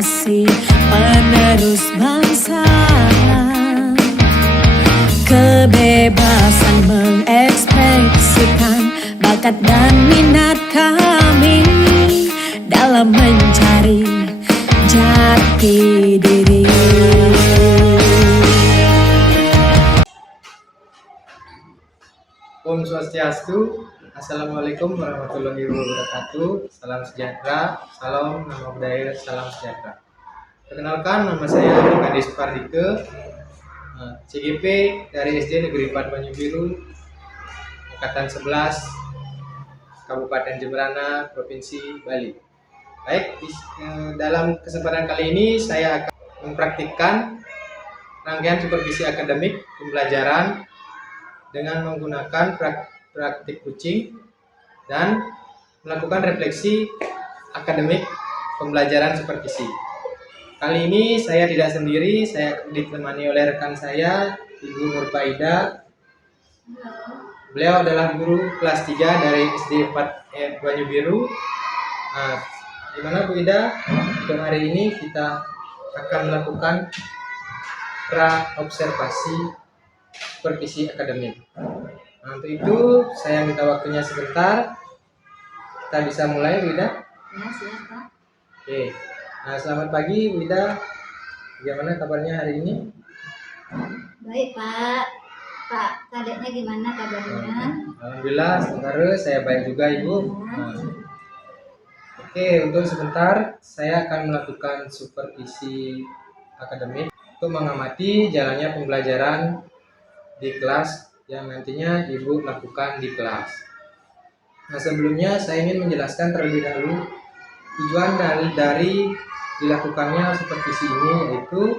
generasi penerus bangsa. Kebebasan mengekspresikan bakat dan minat kami dalam mencari jati diri. Om Swastiastu, Assalamualaikum warahmatullahi wabarakatuh. Salam sejahtera, salam nama budaya, salam sejahtera. Perkenalkan, nama saya Kades Pardike, CGP dari SD Negeri 4 Banyu Biru, Angkatan 11, Kabupaten Jemberana, Provinsi Bali. Baik, dalam kesempatan kali ini saya akan mempraktikkan rangkaian supervisi akademik pembelajaran dengan menggunakan praktik kucing dan melakukan refleksi akademik pembelajaran supervisi. Kali ini saya tidak sendiri, saya ditemani oleh rekan saya, Ibu Nurfaida. Beliau adalah guru kelas 3 dari SD 4 Banyu Biru. Gimana Bu Ida? Untuk hari ini kita akan melakukan pra-observasi supervisi akademik. Nah, untuk itu saya minta waktunya sebentar. Kita bisa mulai, Bu Ida? Ya, siap, Pak. Oke. Nah, selamat pagi, Bu Ida. Bagaimana kabarnya hari ini? Baik, Pak. Pak, kadeknya gimana kabarnya? Alhamdulillah, sementara saya baik juga, Ibu. Nah, oke, untuk sebentar saya akan melakukan supervisi akademik untuk mengamati jalannya pembelajaran di kelas yang nantinya Ibu lakukan di kelas. Nah, sebelumnya saya ingin menjelaskan terlebih dahulu tujuan dari dilakukannya supervisi ini, yaitu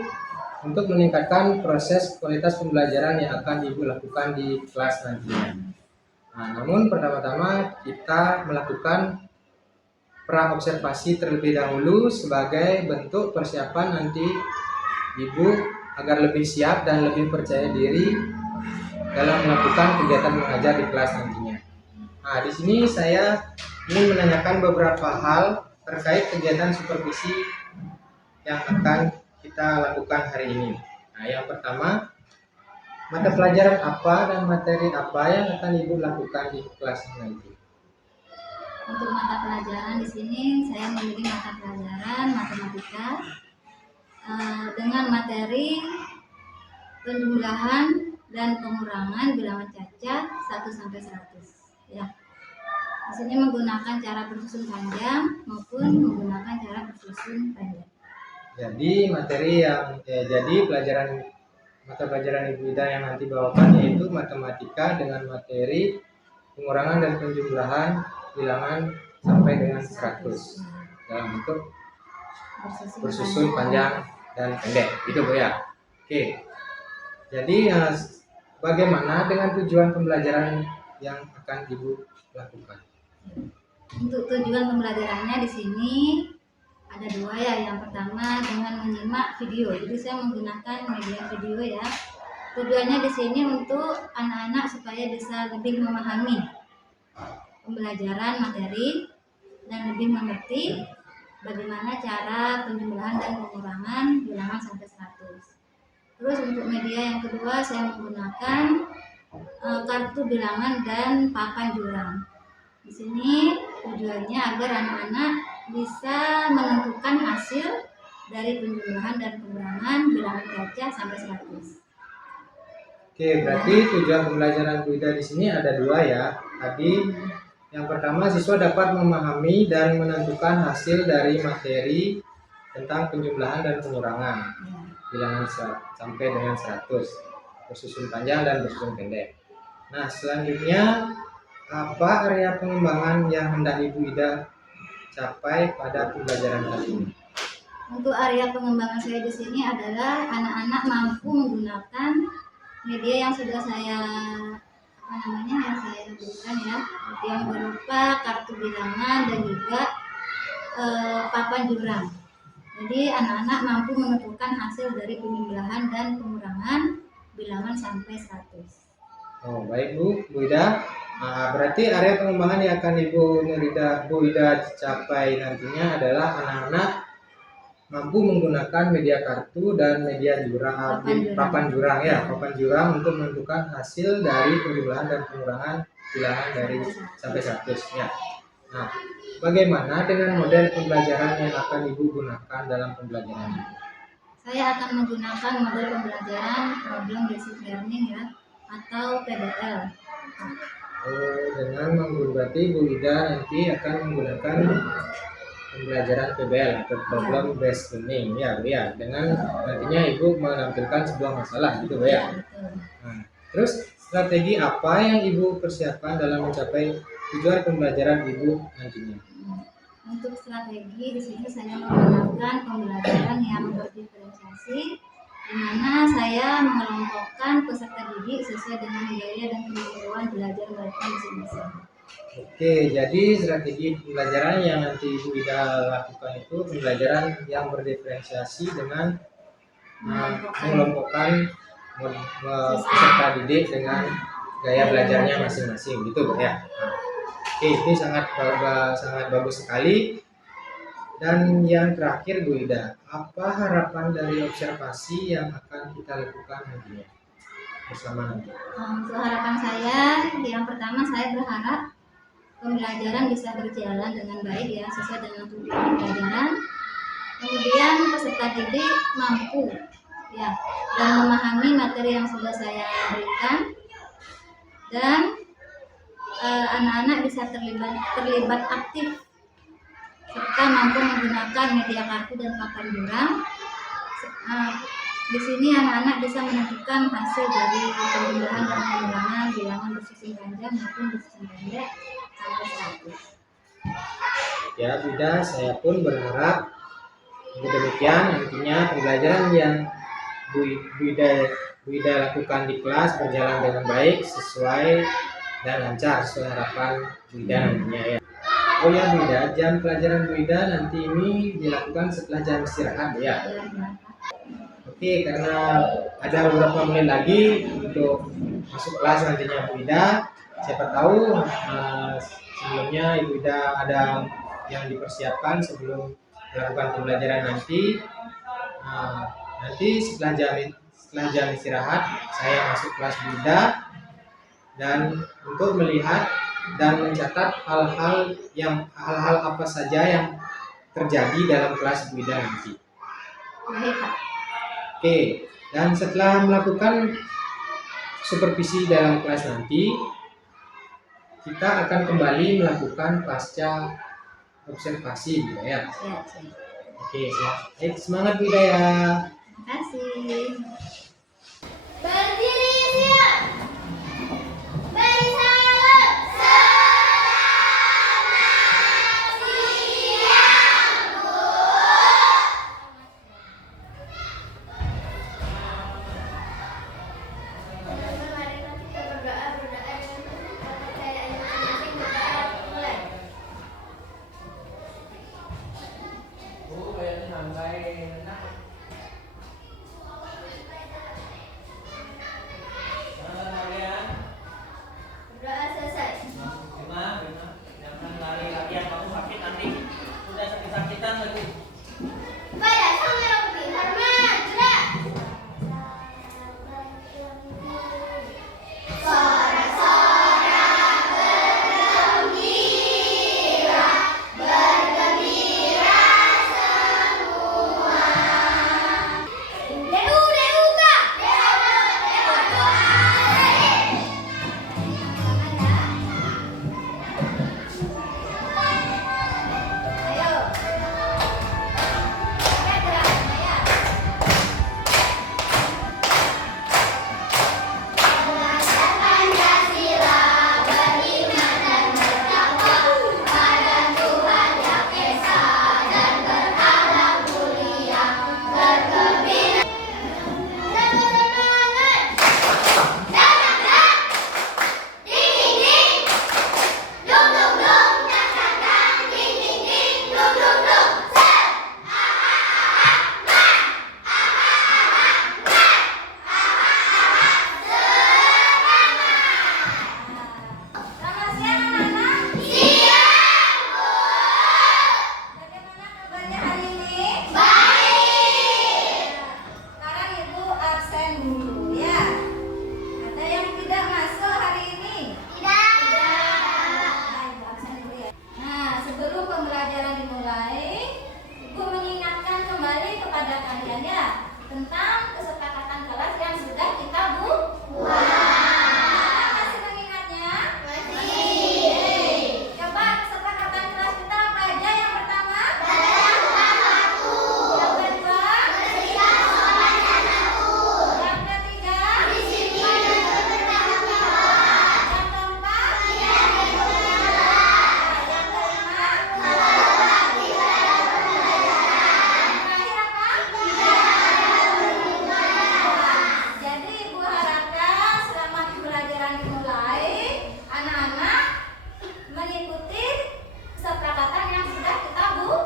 untuk meningkatkan proses kualitas pembelajaran yang akan Ibu lakukan di kelas nantinya. Nah, namun pertama-tama kita melakukan pra-observasi terlebih dahulu sebagai bentuk persiapan nanti Ibu agar lebih siap dan lebih percaya diri dalam melakukan kegiatan mengajar di kelas nantinya. Nah, di sini saya ingin menanyakan beberapa hal terkait kegiatan supervisi yang akan kita lakukan hari ini. Nah, yang pertama, mata pelajaran apa dan materi apa yang akan Ibu lakukan di kelas nanti? Untuk mata pelajaran di sini saya memilih mata pelajaran matematika dengan materi penjumlahan dan pengurangan bilangan cacat 1 sampai 100. Ya. Di sini menggunakan cara bersusun panjang maupun menggunakan cara bersusun pendek. Jadi mata pelajaran Ibu Ida yang nanti bawakan yaitu matematika dengan materi pengurangan dan penjumlahan bilangan sampai dengan 100 dalam bentuk bersusun panjang dan pendek. Itu Bu ya. Oke. Jadi bagaimana dengan tujuan pembelajaran yang akan Ibu lakukan? Untuk tujuan pembelajarannya di sini ada 2 ya. Yang pertama dengan menyimak video. Jadi saya menggunakan media video ya. Tujuannya di sini untuk anak-anak supaya bisa lebih memahami pembelajaran materi dan lebih mengerti bagaimana cara penjumlahan dan pengurangan bilangan sampai 100. Terus untuk media yang kedua saya menggunakan kartu bilangan dan papan jurang. Di sini tujuannya agar anak-anak bisa menentukan hasil dari penjumlahan dan pengurangan bilangan cacat sampai 100. Oke, berarti tujuan pembelajaran Bu Ida di sini ada 2 ya. Tadi yang pertama, siswa dapat memahami dan menentukan hasil dari materi tentang penjumlahan dan pengurangan bilangan sampai dengan 100, bersusun panjang dan bersusun pendek. Nah, selanjutnya apa area pengembangan yang hendak Ibu Ida capai pada pembelajaran kali ini? Untuk area pengembangan saya di sini adalah anak-anak mampu menggunakan media yang sudah saya berikan ya, yang berupa kartu bilangan dan juga papan jurang. Jadi anak-anak mampu menentukan hasil dari penjumlahan dan pengurangan bilangan sampai 100. Oh, baik Bu Ida. Berarti area pengembangan yang akan Bu Ida capai nantinya adalah anak-anak mampu menggunakan media kartu dan media jurang, papan jurang ya, papan jurang untuk menentukan hasil dari penjumlahan dan pengurangan bilangan dari sampai 100 ya. Nah, bagaimana dengan model pembelajaran yang akan Ibu gunakan dalam pembelajaran ini? Saya akan menggunakan model pembelajaran problem basic learning ya, atau PBL. Oh, dengan berarti Bu Ida nanti akan menggunakan pembelajaran PBL atau problem based learning ya Bu ya, dengan nantinya Ibu menampilkan sebuah masalah gitu Bu ya. Nah, terus strategi apa yang Ibu persiapkan dalam mencapai tujuan pembelajaran Ibu nantinya? Untuk strategi di sini saya menggunakan pembelajaran yang berdiferensiasi, di mana saya mengelompokkan peserta didik sesuai dengan gaya dan kemampuan belajar mereka masing-masing. Oke, jadi strategi pembelajaran yang nanti Ibu Ida lakukan itu pembelajaran yang berdiferensiasi dengan mengelompokkan peserta didik dengan gaya belajarnya masing-masing gitu Bu ya. Oke, ini sangat bagus sekali. Dan yang terakhir Bu Ida, apa harapan dari observasi yang akan kita lakukan nantinya bersama nanti? Untuk harapan saya, yang pertama saya berharap pembelajaran bisa berjalan dengan baik ya, sesuai dengan tujuan pembelajaran. Kemudian peserta didik mampu ya dan memahami materi yang sudah saya berikan, dan anak-anak bisa terlibat aktif serta mampu menggunakan media kartu dan papan jurang. Di sini anak-anak bisa menentukan hasil dari penjumlahan dan pengurangan bilangan bersusun panjang maupun bersusun pendek sampai 100. Ya Bu Ida, saya pun berharap demikian nantinya pembelajaran yang Bu Ida lakukan di kelas berjalan dengan baik, sesuai dan lancar sesuai harapan Bu Ida nantinya ya. Oh ya Bu Ida, jam pelajaran Bu Ida nanti ini dilakukan setelah jam istirahat ya. Oke, karena ada beberapa menit lagi untuk masuk kelas nantinya Bu Ida. Siapa tahu sebelumnya Ibu Ida ada yang dipersiapkan sebelum melakukan pembelajaran nanti. Nanti setelah jam istirahat saya masuk kelas Bu Ida dan untuk melihat dan mencatat hal-hal apa saja yang terjadi dalam kelas Bu Ida nanti. Oke, dan setelah melakukan supervisi dalam kelas nanti, kita akan kembali melakukan pasca observasi Bu ya. Oke, semangat Bu Ida ya. Terima kasih. Berdiri siap. Beri salam. Selamat siang, Bu. Teman-teman, mari kita berdoa dengan kepercayaan masing-masing. Berdoa mulai. Berdoa selesai. Jangan lari latihan, kamu sakit nanti. Udah sakit-sakitan lagi. Pada sang merah putih, hormat, gerak. Sorak-sorak bergembira, bergembira semua. tentang kesepakatan kelas yang sudah kita buat. Masih mengingatnya? Masih. Coba kesepakatan kelas kita apa aja? Yang pertama? Yang kedua? Yang ketiga? Yang keempat? Yang kelima? Terakhir apa? Jadi Ibu harapkan selama pembelajaran dimulai, anak-anak mengikuti kesepakatan yang sudah kita buat.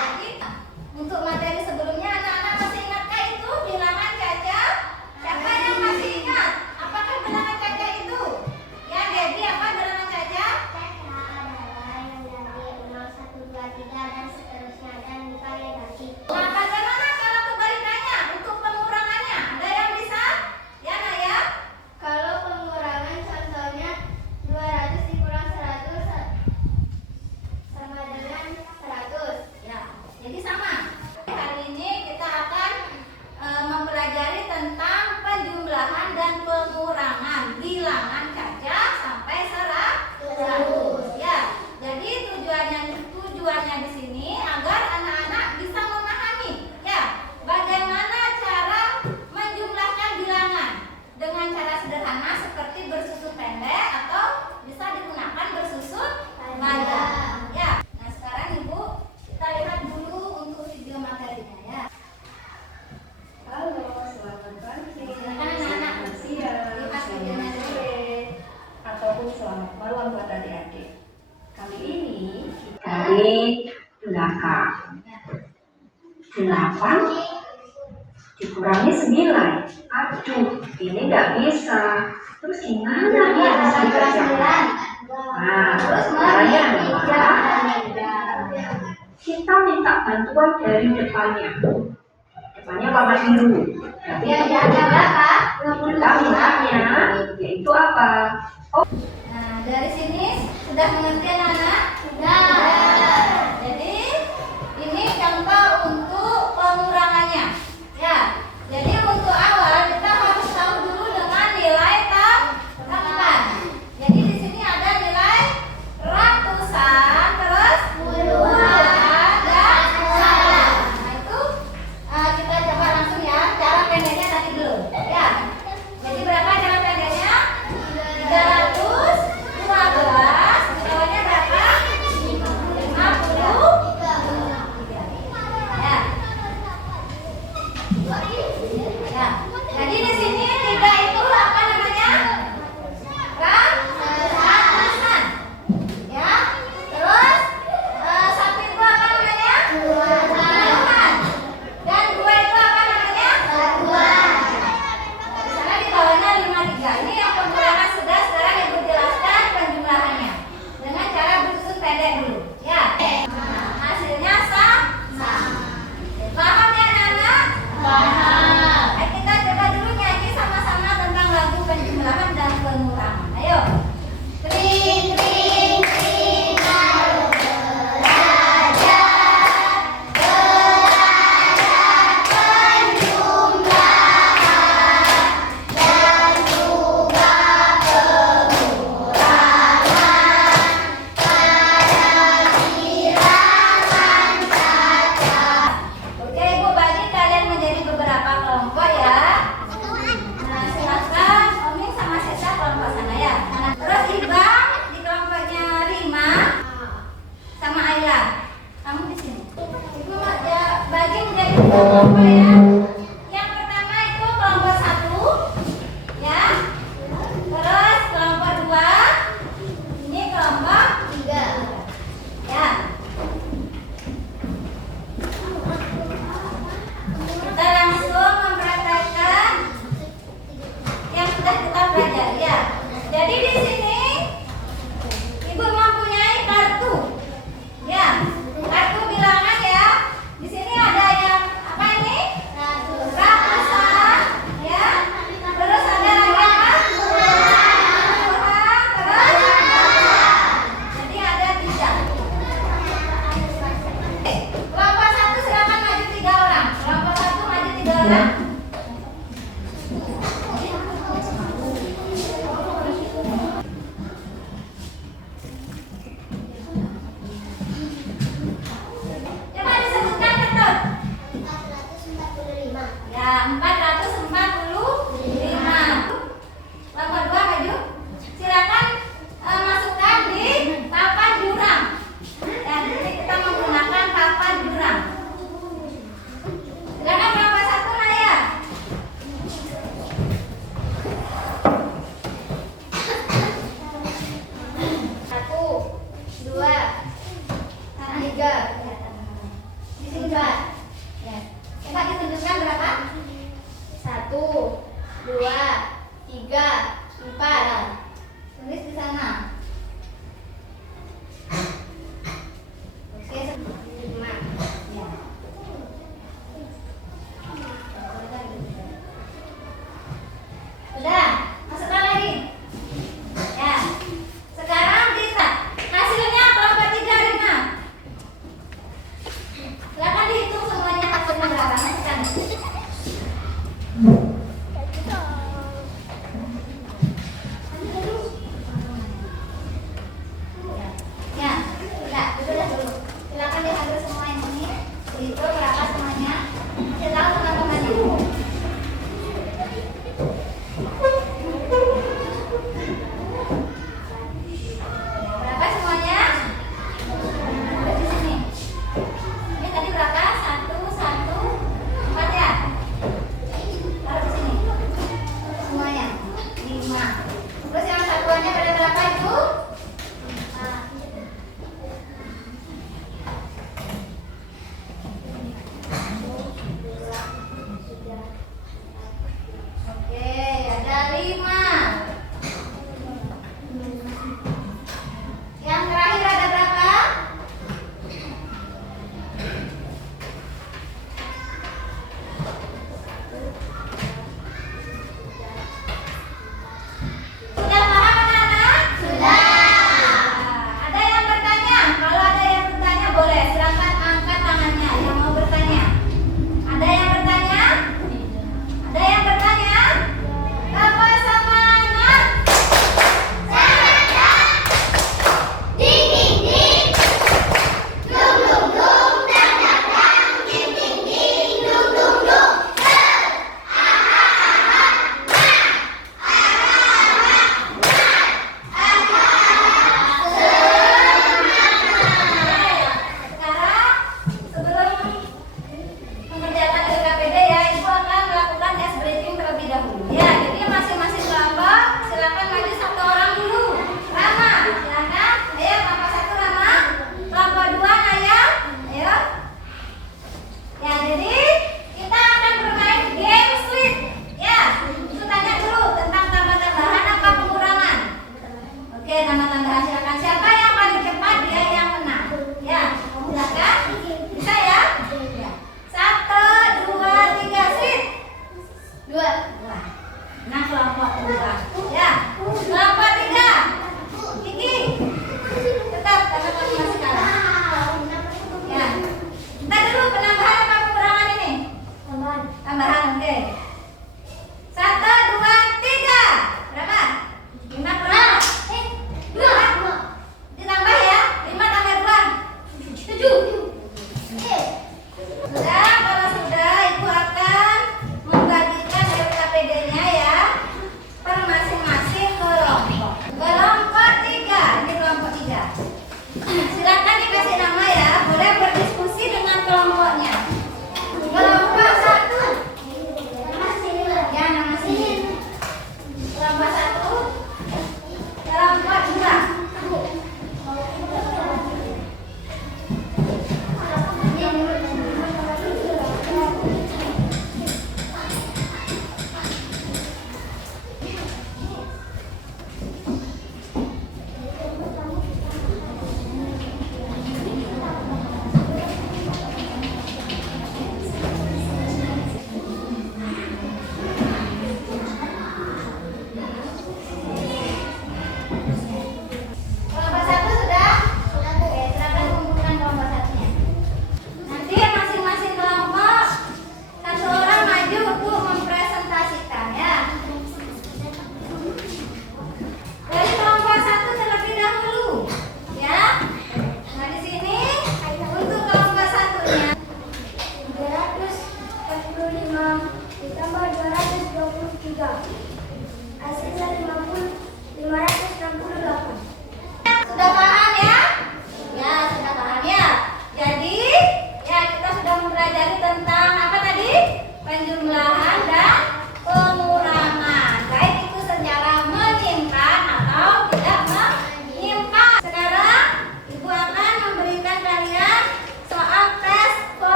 Jadi untuk materi sebelumnya anak-anak masih ingatkah itu bilangan caca? Siapa yang masih ingat? Apakah bilangan caca itu? Ya, Debbie, apa bilangan caca? Nah, bagaimana cara kebalikannya untuk pengurangannya? Ada yang bisa? Ya, Nak ya? Kalau pengurangan contohnya 200 dikurang 100 sama dengan 100. Ya, jadi sama. Hari ini kita akan mempelajari tentang penjumlahan dan pengurangan bilangan caca sampai 100. Ya, jadi tujuannya di sini agar anak-anak bisa memahami ya bagaimana cara menjumlahkan bilangan dengan cara sederhana seperti bersusun pendek atau bisa digunakan bersusun panjang. Ya. Nah, sekarang Ibu kita lihat dulu untuk video materinya ya. Halo, selamat pagi. Silakan anak-anak. Siang, Lihat videonya selamat dulu. sore, ataupun selamat malam buat adik-adik. Kali ini dari belakang. 8 dikurangi 9. Aduh, ini nggak bisa. Terus gimana dia bisa dikerjakan? Nah, terus caranya adalah kita minta bantuan dari depannya. Depannya warna biru. Berarti Ya, ada berapa? kita mintanya yaitu apa? Oh, Nah, dari sini sudah mengerti anak-anak? Sudah. Jadi ini contoh untuk pengurangannya. Ya. Jadi untuk awal kita harus tahu dulu dengan nilai tambahan. Jadi di sini ada nilai ratusan, terus puluhan dan salah. Nah, itu kita coba langsung ya. Cara pendeknya tadi belum. Ya. Jadi berapa cara pendeknya? 312. Bawahnya berapa? 50. Ya. Ya. Jadi di sini 3 itu apa namanya? Ratusan. Ya. Terus 1 itu apa namanya? Puluhan. Dan 2 itu apa namanya? Satuan. Di sana di bawahnya 53. Ini yang pengurangan sudah. Sekarang Ibu jelaskan penjumlahannya dengan cara bersusun pendek dulu. Ya. Nah, hasilnya sama. Paham ya anak-anak? Paham. Kita coba dulu nyanyi sama-sama tentang lagu penjumlahan dan pengurangan. Ayo. Kring kring kring ayo belajar penjumlahan dan juga pengurangan pada bilangan caca. Oke, Ibu bagi kalian menjadi beberapa kelompok ya. Nah, silakan Umi sama Sesa kelompok sana ya. Nah, terus Ibang di kelompoknya Rima sama Ayla. Kamu di sini. Ibu ya, bagi menjadi dua kelompok ya. Yang pertama itu kelompok 1 ya. Terus kelompok 2. Ini kelompok 3. Ya. Kita langsung mempraktekkan yang sudah kita pelajari ya. Jadi di sini Ibu mempunyai kartu. Ya, kartu bilangan ya. Di sini ada yang apa ini? ya. Coba disebutkan betul. 445. Ya, 445. Nomor 2 maju. Silakan masukkan di papan jurang. Ya, di sini kita menggunakan papan jurang. Silakan nomor 1 Nadia.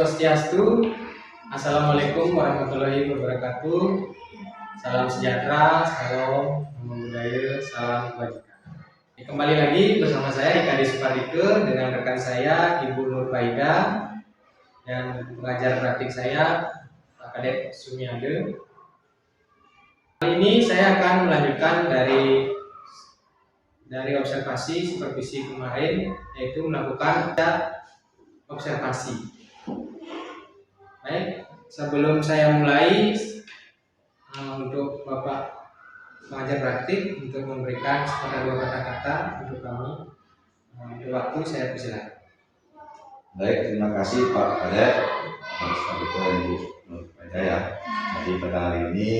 Swastiastu. Assalamualaikum warahmatullahi wabarakatuh. Salam sejahtera, salam budaya, salam kebajikan. Kembali lagi bersama saya Ika Supardike dengan rekan saya Ibu Nur Faida dan pengajar praktik saya Pak Kadep Sumiade. Kali ini saya akan melanjutkan dari observasi supervisi kemarin, yaitu melakukan observasi. Baik, sebelum saya mulai untuk Bapak pengajar praktik untuk memberikan dua kata-kata untuk kami, waktu saya persilakan. Baik, terima kasih Pak Kadep atas Ibu Nur Faida ya. Jadi pada hari ini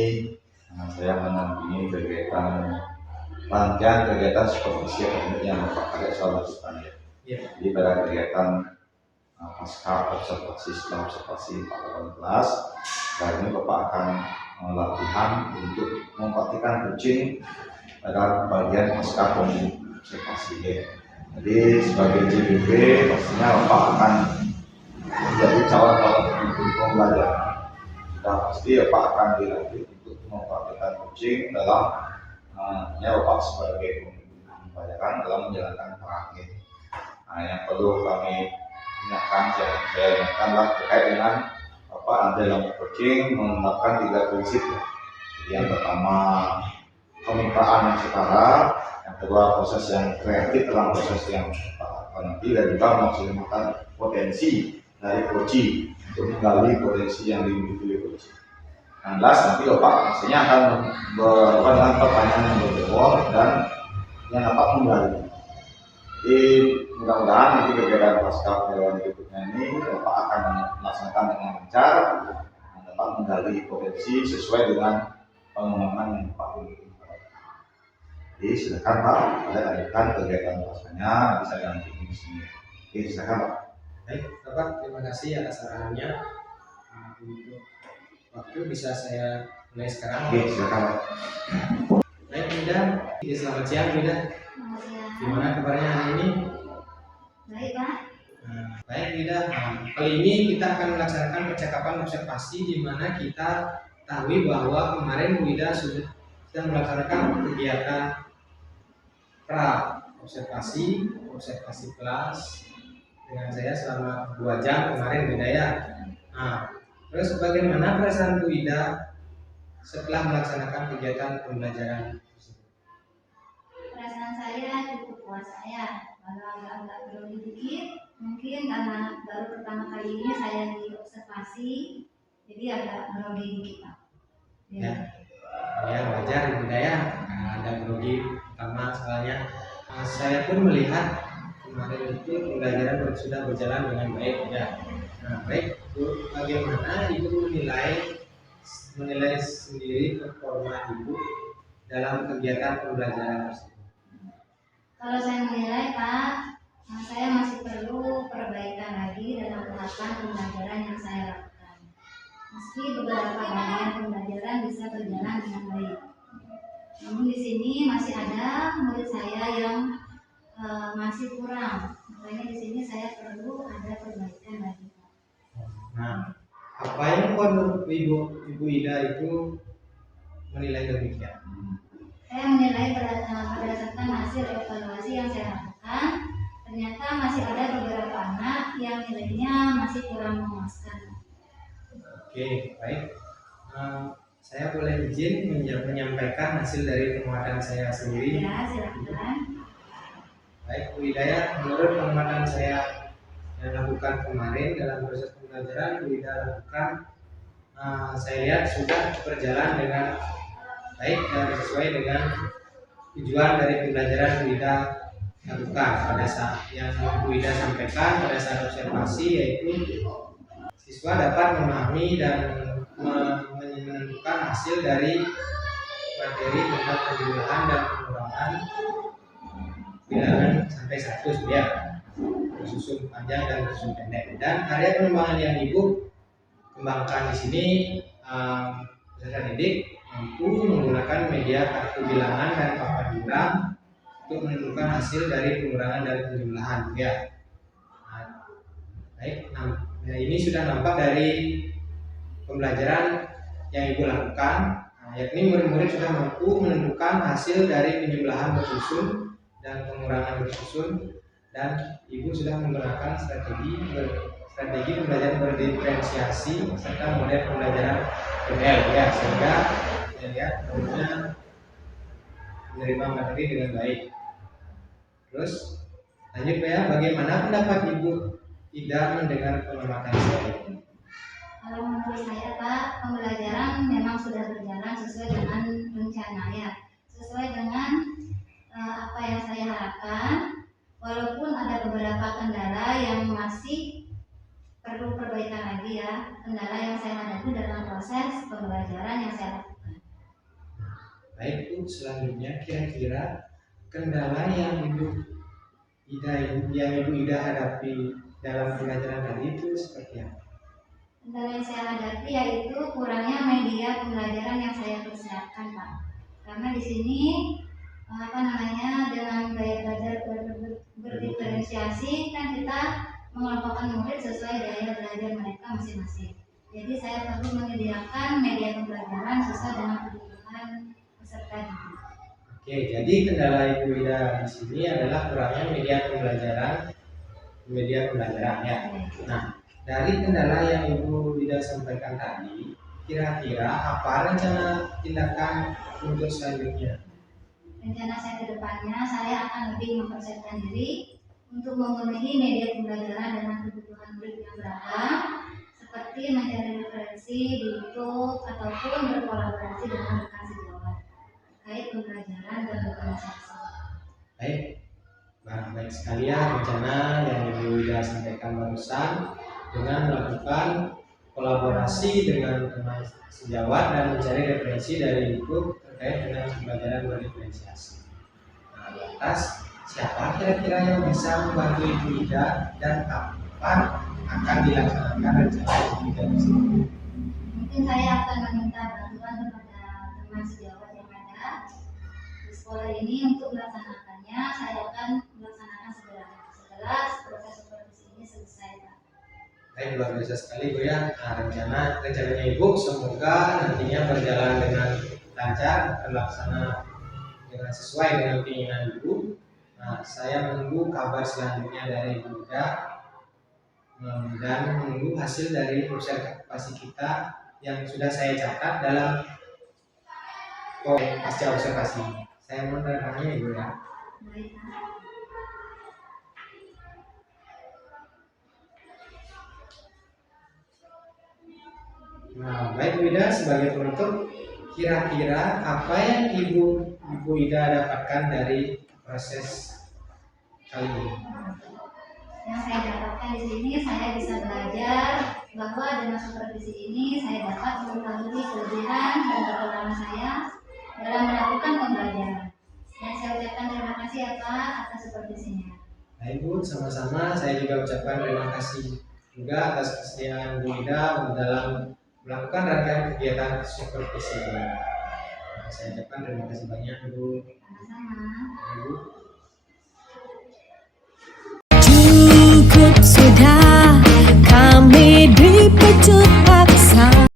saya menampingi kegiatan rangkaian kegiatan supervisi akademik yang Pak Kadep selalu lakukan ya. Jadi pada kegiatan pasca observasi setelah observasi 4 kelas, kali ini Bapak akan latihan untuk mempraktikkan kucing pada bagian pasca observasi ya. Jadi sebagai JBP pastinya Bapak akan menjadi calon pembelajar. Sudah pasti Bapak akan dilatih untuk mempraktikkan kucing dalam Bapak sebagai pembelajaran dalam menjalankan praktik. Yang perlu kami ingatkan, saya ingatkanlah terkait dengan Bapak nanti dalam coaching menerapkan 3 prinsip ya. Jadi yang pertama kemitraan yang setara, yang kedua proses yang kreatif dalam proses yang nanti, dan juga memaksimalkan potensi dari coaching untuk menggali potensi yang dimiliki oleh coaching. Yang jelas nanti Bapak pastinya akan berhadapan dengan pertanyaan yang berbeda dan yang dapat menggali. Jadi mudah-mudahan nanti kegiatan pasca pemilihan berikutnya ini Bapak akan melaksanakan dengan lancar dan dapat menggali potensi sesuai dengan pengembangan yang Bapak miliki. Jadi silakan Pak, ada lanjutkan kegiatan paskanya, nanti saya dampingi di sini. Oke, silakan Pak. Baik, Bapak, terima kasih atas arahannya. Untuk waktu bisa saya mulai sekarang. Oke, silakan Pak. Baik, Mida. Selamat siang, Mida. Selamat siang. Gimana kabarnya hari ini? Baik, Pak. Baik, Mida. Kali ini kita akan melaksanakan percakapan observasi di mana kita tahu bahwa kemarin Bu Ida sudah melaksanakan kegiatan observasi kelas dengan saya selama 2 jam kemarin, Bu Ida ya. Terus bagaimana perasaan Bu Ida setelah melaksanakan kegiatan pembelajaran tersebut? Perasaan saya cukup puas saya, walau agak-agak grogi dikit, mungkin karena baru pertama kali ini saya diobservasi, jadi agak grogi dikit, Pak. Ya, wajar Ibu Daya, ada grogi pertama soalnya. Saya pun melihat kemarin itu pembelajaran sudah berjalan dengan baik ya. Baik, Bu, bagaimana Ibu menilai sendiri performa Ibu dalam kegiatan pembelajaran tersebut? Kalau saya menilai, Pak, saya masih perlu perbaikan lagi dalam tahapan pembelajaran yang saya lakukan. Meski beberapa bagian pembelajaran bisa berjalan dengan baik, namun di sini masih ada murid saya yang masih kurang. Makanya di sini saya perlu ada perbaikan lagi, Pak. Nah, apa yang menurut Ibu Ida itu menilai demikian? Saya menilai berdasarkan hasil evaluasi yang saya lakukan, ternyata masih ada beberapa anak yang nilainya masih kurang memuaskan. Oke, baik. Saya boleh izin menyampaikan hasil dari pengamatan saya sendiri. Ya, silakan. Baik, Bu Ida, menurut pengamatan saya yang lakukan kemarin dalam proses pembelajaran Bu Ida lakukan, saya lihat sudah berjalan dengan baik dan sesuai dengan tujuan dari pembelajaran Bu Ida lakukan pada saat yang Bu Ida sampaikan pada saat observasi, yaitu siswa dapat memahami dan menentukan hasil dari materi tentang penjumlahan dan pengurangan bilangan sampai 100 ya, bersusun panjang dan bersusun pendek. Dan area pengembangan yang Ibu kembangkan di sini peserta didik mampu menggunakan media kartu bilangan dan papan jumlah untuk menentukan hasil dari pengurangan dan penjumlahan ya. Baik, Nah, ini sudah nampak dari pembelajaran yang Ibu lakukan, yakni murid-murid sudah mampu menentukan hasil dari penyembelahan bersusun dan pengurangan bersusun, dan Ibu sudah menggunakan strategi pembelajaran berdiferensiasi serta model pembelajaran PBL ya, sehingga ya lihat muridnya menerima materi dengan baik. Terus lanjut ya, bagaimana pendapat Ibu Ida mendengar pengamatan saya? Kalau menurut saya Pak, pembelajaran memang sudah berjalan sesuai dengan rencana ya, sesuai dengan apa yang saya harapkan. Walaupun ada beberapa kendala yang masih perlu perbaikan lagi ya, kendala yang saya hadapi dalam proses pembelajaran yang saya lakukan. Baik Bu, selanjutnya kira-kira kendala yang Ibu Ida hadapi dalam pembelajaran tadi itu seperti apa? Kendala yang saya hadapi yaitu kurangnya media pembelajaran yang saya persiapkan Pak. Karena di sini dengan gaya belajar berdiferensiasi kan kita mengelompokkan murid sesuai gaya belajar mereka masing-masing. Jadi saya perlu menyediakan media pembelajaran sesuai dengan kebutuhan peserta didik. Oke, jadi kendala Ibu Ida di sini adalah kurangnya media pembelajaran ya. Nah, dari kendala yang Ibu Ida sampaikan tadi, kira-kira apa rencana tindakan untuk selanjutnya? Rencana saya ke depannya, saya akan lebih mempersiapkan diri untuk memenuhi media pembelajaran dengan kebutuhan murid yang beragam, seperti mencari referensi di YouTube ataupun berkolaborasi dengan rekan sejawat terkait pembelajaran dan organisasi. Baik sekali ya rencana yang Ibu Ida sampaikan barusan, dengan melakukan kolaborasi dengan teman sejawat dan mencari referensi dari YouTube terkait dengan pembelajaran berdiferensiasi. Nah, di atas siapa kira-kira yang bisa membantu Ibu Ida dan kapan akan dilaksanakan rencana Ibu Ida tersebut? Mungkin saya akan meminta bantuan kepada teman sejawat yang ada di sekolah ini untuk melaksanakannya. Saya akan melaksanakan segera setelah proses supervisi ini selesai Pak. Baik, luar biasa sekali Bu ya. Nah, rencananya Ibu semoga nantinya berjalan dengan lancar, terlaksana dengan sesuai dengan keinginan Ibu. Nah, saya menunggu kabar selanjutnya dari Ibu Ida dan menunggu hasil dari observasi kita yang sudah saya catat dalam pasca observasi. Saya mohon tanya Ibu ya. Baik Pak. Nah, baik Bu Ida, sebagai penutup, kira-kira apa yang Ibu Ida dapatkan dari proses kali ini? Yang saya dapatkan di sini, saya bisa belajar bahwa dengan supervisi ini saya dapat mengetahui kelebihan dan kekurangan saya dalam melakukan pembelajaran. Dan saya ucapkan terima kasih ya Pak atas supervisinya. Baik Bu, sama-sama saya juga ucapkan terima kasih juga atas kesediaan Bu Ida dalam melakukan rangkaian kegiatan supervisi. Nah, saya ucapkan terima kasih banyak Bu. Sama-sama. Bu.